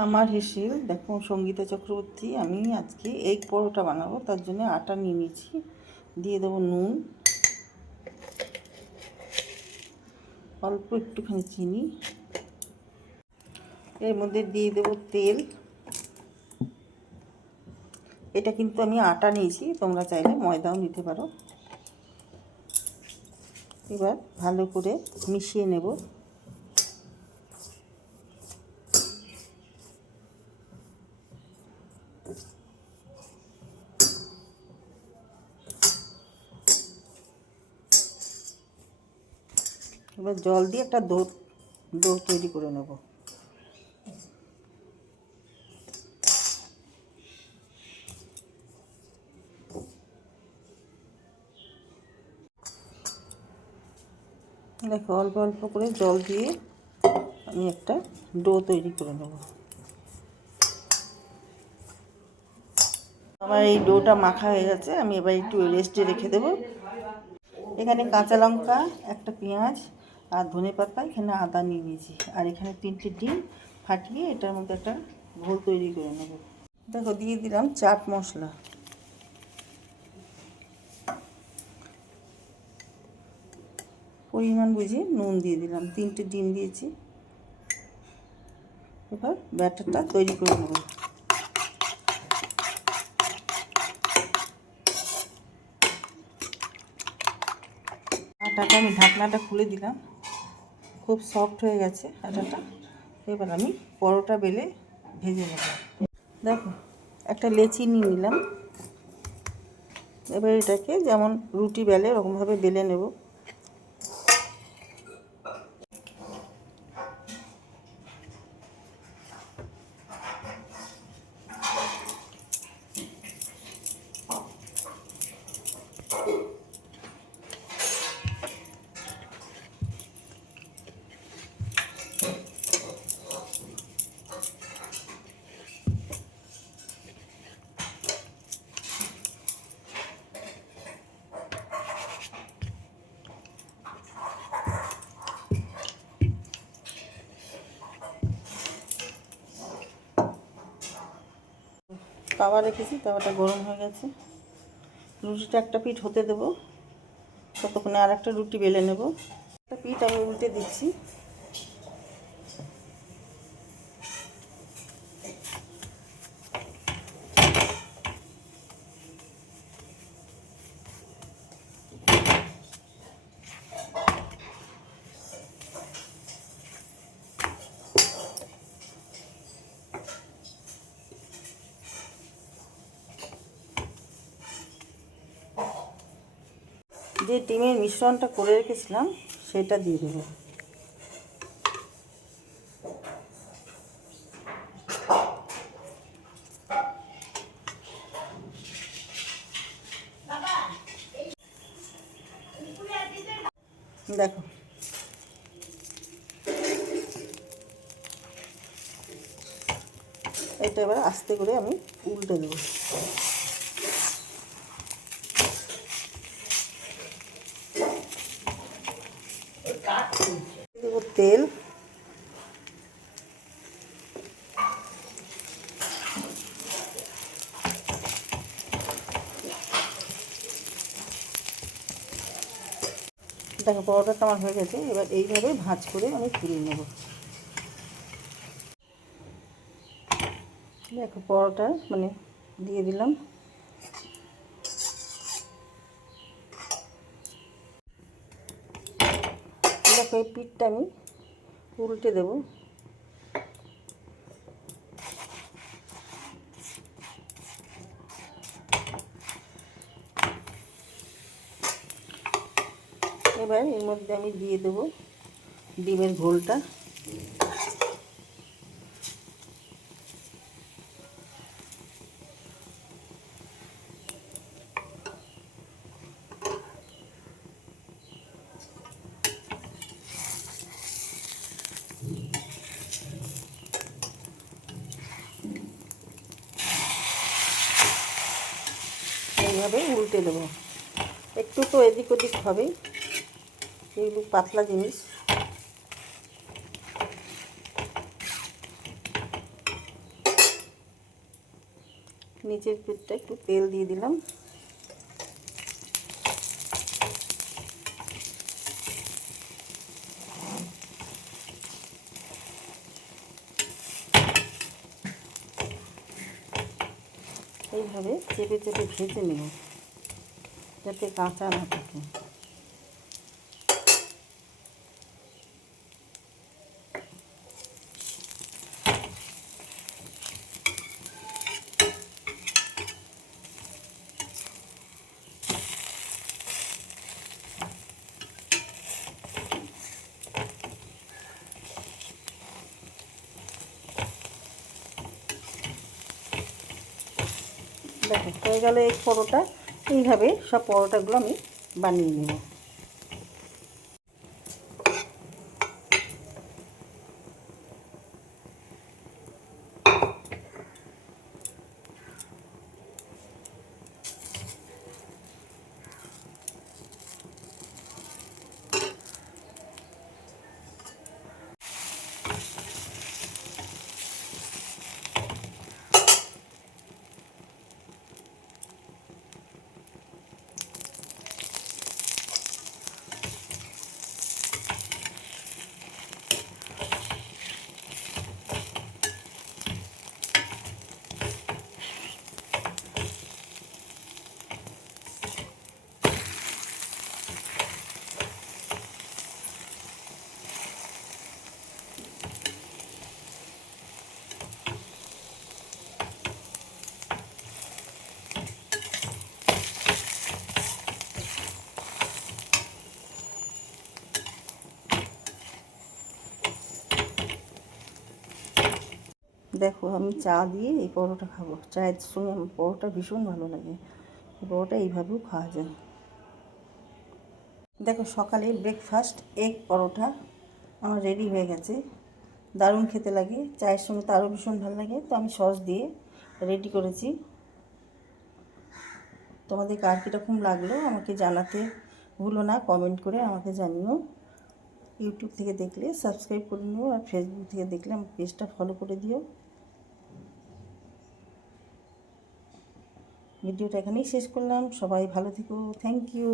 আমার হেসেল, দেখো সঙ্গীতা চক্রবর্তী, আমি আজকে এগ পরোটা বানাবো, তার জন্য আটা নিয়ে নিয়েছি, দিয়ে দেবো নুন, অল্প একটুখানি চিনি, এর মধ্যে দিয়ে দেবো তেল। এটা কিন্তু আমি আটা নিয়েছি, তোমরা চাইলে ময়দাও নিতে পারো। এবার ভালো করে মিশিয়ে নেব। এবার জল দিয়ে একটা দো ডো তৈরি করে নেব। দেখো অল্প অল্প করে জল দিয়ে আমি একটা ডো তৈরি করে নেব। আমার এই ডোটা মাখা হয়ে গেছে, আমি এবার একটু রেস্টে রেখে দেবো। এখানে কাঁচা লঙ্কা, একটা পেঁয়াজ আর ধনে পাতা এখানে আদা নিয়ে নিয়েছি। আর এখানে তিনটে ডিম ফাটিয়ে এটার মধ্যে একটা ঘোল তৈরি করে নেব। দেখো, দিয়ে দিলাম চাট মশলা। পরিমাণ বুঝে নুন দিয়ে দিলাম। তিনটে ডিম দিয়েছি। এবার ব্যাটারটা তৈরি করে নেব। আটাটা আমি ঢাকনাটা খুলে দিলাম। খুব সফট হয়ে গেছে আটাটা। এবার আমি পরোটা বেলে ভেজে নেব। দেখো, একটা লেচি নিয়ে নিলাম। এবার এটাকে যেমন রুটি বেলে ওরকমভাবে বেলে নেব। তাওয়া রেখেছি, তাওয়াটা গরম হয়ে গেছে। রুটিটা একটা পিঠ হতে দেবো। ততক্ষণে আর একটা রুটি বেলে নেব। একটা পিঠ আমি উল্টে দিচ্ছি। যে ডিমের মিশ্রণটা করে রেখেছিলাম, সেটা দিয়ে দেবো। দেখো। এটা এবার আস্তে করে আমি উল্টে দেবো। তেল। দেখো পরোটাটা আমার হয়ে গেছে। এবার এইভাবে ভাঁজ করে আমি তুলে নেব। দেখো, পরোটা মানে দিয়ে দিলাম। দেখো, এই পিঠটা আমি উল্টে দেব। এবার এর মধ্যে আমি দিয়ে দেব ডিমের ঘোলটা এইভাবে উল্টে দেব। একটু তো এদিক ওদিক হবে এগুলো পাতলা জিনিস। নিচের পেটটা একটু তেল দিয়ে দিলাম। এইভাবে চেপে চেপে ভেজে নেব যাতে কাঁচা না থাকে দেখো হয়ে গেল এই পরোটা। এইভাবে সব পরোটাগুলো আমি বানিয়ে নেব। দেখো, আমি চা দিয়ে এই পরোটা খাব। চায়ের সঙ্গে আমার পরোটা ভীষণ ভালো লাগে। এই পরোটা এইভাবেও খাওয়া যায়। দেখো, সকালে ব্রেকফাস্ট এগ পরোটা আমার রেডি হয়ে গেছে। দারুণ খেতে লাগে। চায়ের সঙ্গে তো আরও ভীষণ ভালো লাগে। তো আমি সস দিয়ে রেডি করেছি। তোমাদের কার কীরকম লাগল আমাকে জানাতে ভুলো না। কমেন্ট করে আমাকে জানিও। ইউটিউব থেকে দেখলে সাবস্ক্রাইব করে নিও। আর ফেসবুক থেকে দেখলে, আমার পেজটা ফলো করে দিও। ভিডিওটা এখানেই শেষ করলাম। সবাই ভালো থেকো। Thank you